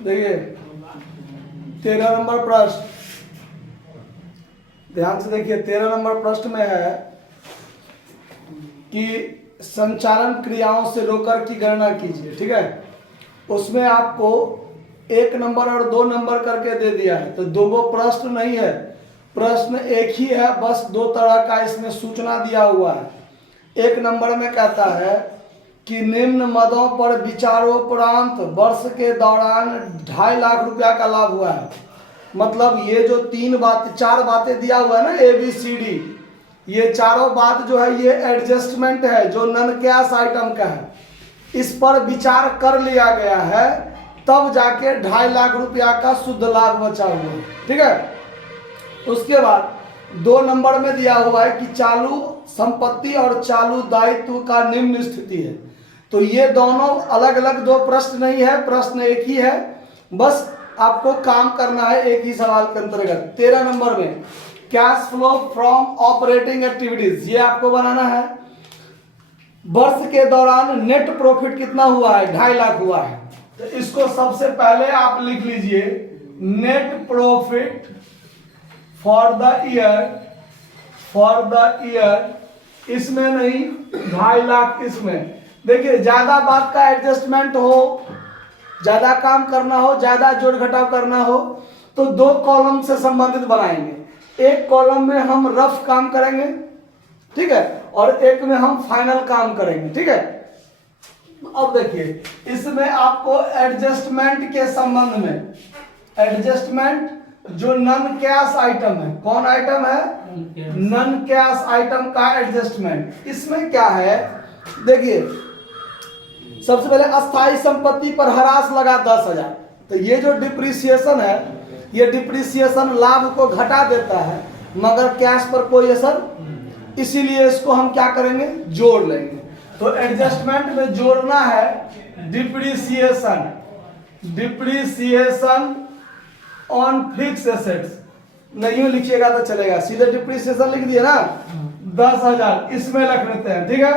देखिए 13 नंबर प्रश्न, ध्यान से देखिए 13 नंबर प्रश्न में है कि संचालन क्रियाओं से रोकर की गणना कीजिए। ठीक है, उसमें आपको 1 नंबर और 2 नंबर करके दे दिया है, तो दो प्रश्न नहीं है, प्रश्न एक ही है, बस 2 तरह का इसमें सूचना दिया हुआ है। 1 नंबर में कहता है कि निम्न मदों पर विचारोपरांत वर्ष के दौरान 2.5 लाख रुपया का लाभ हुआ है। मतलब ये जो 4 बातें दिया हुआ है ना, ABCD, ये चारों बात जो है ये एडजस्टमेंट है जो नन कैश आइटम का है, इस पर विचार कर लिया गया है, तब जाके 2.5 लाख रुपया का शुद्ध लाभ बचा हुआ है। ठीक है, उसके बाद 2 नंबर में दिया हुआ है कि चालू संपत्ति और चालू दायित्व का निम्न स्थिति है। तो ये दोनों अलग अलग 2 प्रश्न नहीं है, प्रश्न एक ही है, बस आपको काम करना है एक ही सवाल के अंतर्गत। 13 नंबर में cash flow from operating activities, ये आपको बनाना है। वर्ष के दौरान नेट प्रॉफिट कितना हुआ है? 2.5 लाख हुआ है। तो इसको सबसे पहले आप लिख लीजिए, net profit for the year, इसमें नहीं 2.5 लाख इसमें। देखिए ज्यादा बात का एडजस्टमेंट हो, ज्यादा काम करना हो, ज्यादा जोड़ घटाव करना हो, तो 2 कॉलम से संबंधित बनाएंगे। एक कॉलम में हम रफ काम करेंगे, ठीक है, और एक में हम फाइनल काम करेंगे। ठीक है, अब देखिए इसमें आपको एडजस्टमेंट के संबंध में, एडजस्टमेंट जो नन कैश आइटम है, कौन आइटम है? नन कैश आइटम का एडजस्टमेंट। इसमें क्या है, देखिए सबसे पहले अस्थाई संपत्ति पर ह्रास लगा 10,000। तो ये जो डिप्रिसिएशन है, ये डिप्रिसिएशन लाभ को घटा देता है, मगर कैश पर कोई असर, इसीलिए इसको हम क्या करेंगे? जोड़ लेंगे। तो एडजस्टमेंट में जोड़ना है depreciation, depreciation on fix assets. नहीं लिखिएगा तो चलेगा, सीधे डिप्रिसिएशन लिख दिए ना, 10,000 इसमें रख लेते हैं। ठीक है,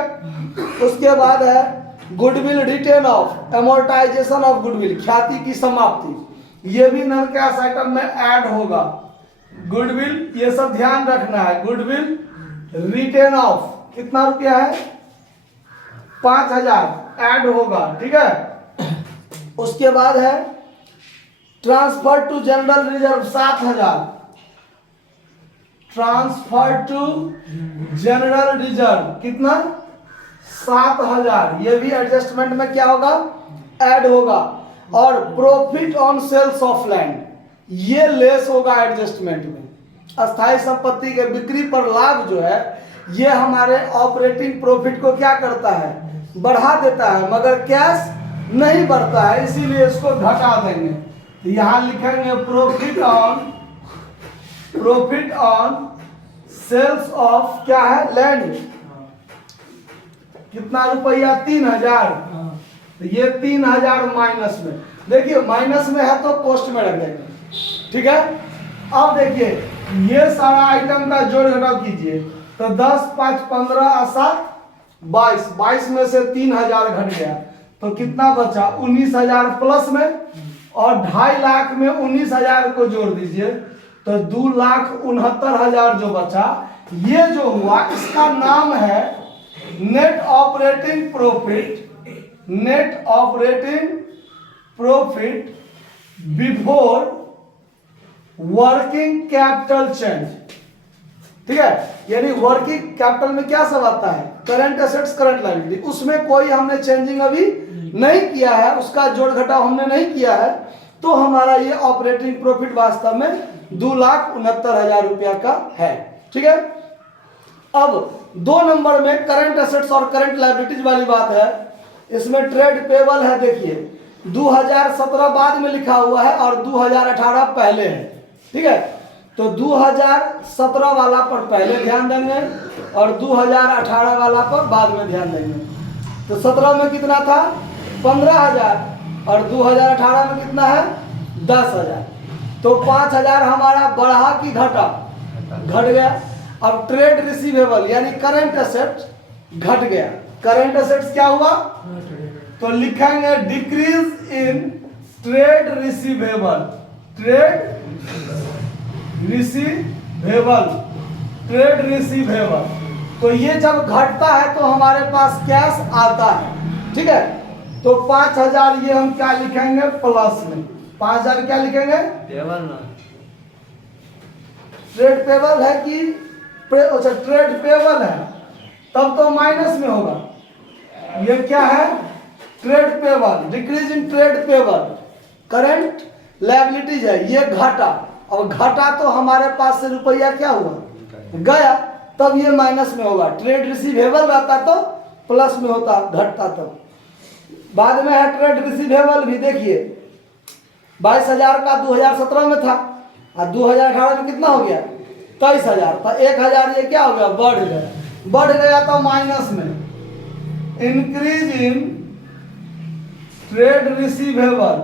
उसके बाद है goodwill written off, amortisation of goodwill, ख्याति की समाप्ति, ये भी नन कैश आइटम में ऐड होगा। गुडविल, ये सब ध्यान रखना है। गुडविल रिटेन ऑफ कितना रुपया है? 5,000 ऐड होगा। ठीक है, उसके बाद है transfer to general reserve 7,000, transfer to general reserve कितना? 7,000, ये भी एडजस्टमेंट में क्या होगा? ऐड होगा। और profit on sales of land, ये लेस होगा एडजस्टमेंट में। अस्थाई संपत्ति के बिक्री पर लाभ जो है, ये हमारे ऑपरेटिंग प्रॉफिट को क्या करता है? बढ़ा देता है, मगर कैश नहीं बढ़ता है, इसीलिए इसको घटा देंगे। तो यहां लिखेंगे प्रॉफिट ऑन सेल्स ऑफ क्या है? लैंड, कितना रुपया? 3,000। तो ये 3,000 माइनस में, देखिए माइनस में है तो कोस्ट में रख देंगे। ठीक है, अब देखिए ये सारा आइटम का जोड़ घटाव कीजिए, तो 10, 5, 15, 7, 22, 22 में से 3,000 घट गया, तो कितना बचा? 19,000 प्लस में, और 2.5 लाख में 19,000 को जोड़ दीजिए, तो 2,69,000 जो बचा, ये जो हुआ इसका नाम है net operating profit, net operating profit before working capital change. ठीक है, यानी वर्किंग कैपिटल में क्या सब आता है? करंट एसेट्स, करंट लायबिलिटी, उसमें कोई हमने चेंजिंग अभी नहीं किया है, उसका जोड़ घटाव हमने नहीं किया है, तो हमारा ये ऑपरेटिंग प्रॉफिट वास्तव में 2,69,000 रुपया का है। ठीक है, अब 2 नंबर में करंट एसेट्स और करंट लायबिलिटीज वाली बात है। इसमें ट्रेड पेबल है, देखिए 2017 बाद में लिखा हुआ है और 2018 पहले है। ठीक है, तो 2017 वाला पर पहले ध्यान देंगे और 2018 वाला पर बाद में ध्यान देंगे। तो 17 में कितना था? 15,000, और 2018 में कितना है? 10,000। तो 5,000 हमारा बढ़ा कि घटा? घट गया। अब ट्रेड रिसीवेबल यानी करंट एसेट घट गया। करंट एसेट्स क्या हुआ? तो लिखेंगे decrease in trade receivable, trade receivable, trade receivable. तो ये जब घटता है तो हमारे पास कैश आता है, ठीक है। तो 5000 ये हम क्या लिखेंगे प्लस में, 5000 क्या लिखेंगे पेबल ना, ट्रेड पेबल है कि अच्छा ट्रेड पेबल है, तब तो माइनस में होगा। ये क्या है trade payable, decrease in trade payable, current liabilities है, ये घाटा। और घाटा तो हमारे पास से रुपया क्या हुआ गया, तब ये माइनस में होगा। ट्रेड रिसीवेबल रहता तो प्लस में होता, घटता तब। बाद में है ट्रेड रिसीवेबल भी, देखिए 22,000 का 2017 में था और 2018 में कितना हो गया 23,000। तो 1,000 ये क्या हो गया बढ़ गया, बढ़ गया तो माइनस में। Increase in trade receivable,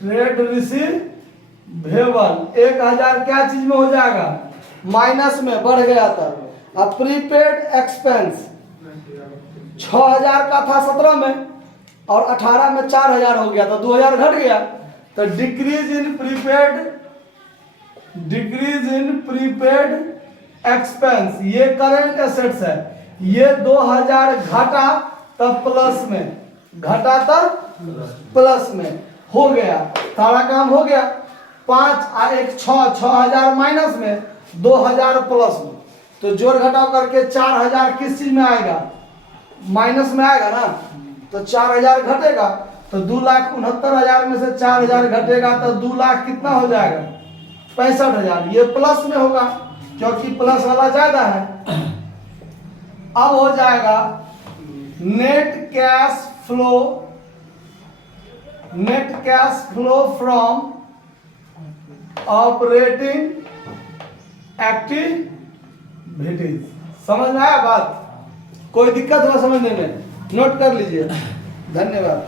trade receivable 1,000 क्या चीज में हो जाएगा माइनस में, बढ़ गया तब। अब प्रीपेड एक्सपेंस 6,000 का था 17 में और 18 में 4,000 हो गया, तो 2,000 घट गया। तो decrease in prepaid, decrease in prepaid expense, ये करेंट एसेट्स है, ये 2,000 घटा तब प्लस में, घटा तब प्लस में हो गया। सारा काम हो गया। 5 और 1 6, 6,000 माइनस में, 2,000 प्लस में। तो जोड़ घटाव करके 4,000 किस चीज में आएगा माइनस में आएगा ना, तो 4,000 घटेगा। तो 2,69,000 में से 4,000 घटेगा तो 2 लाख कितना हो जाएगा 65,000। ये प्लस में होगा क्योंकि प्लस वाला ज्यादा है। अब हो जाएगा net cash flow, net cash flow from operating activities. समझ में आया बात, कोई दिक्कत हुआ समझने में नोट कर लीजिए। धन्यवाद।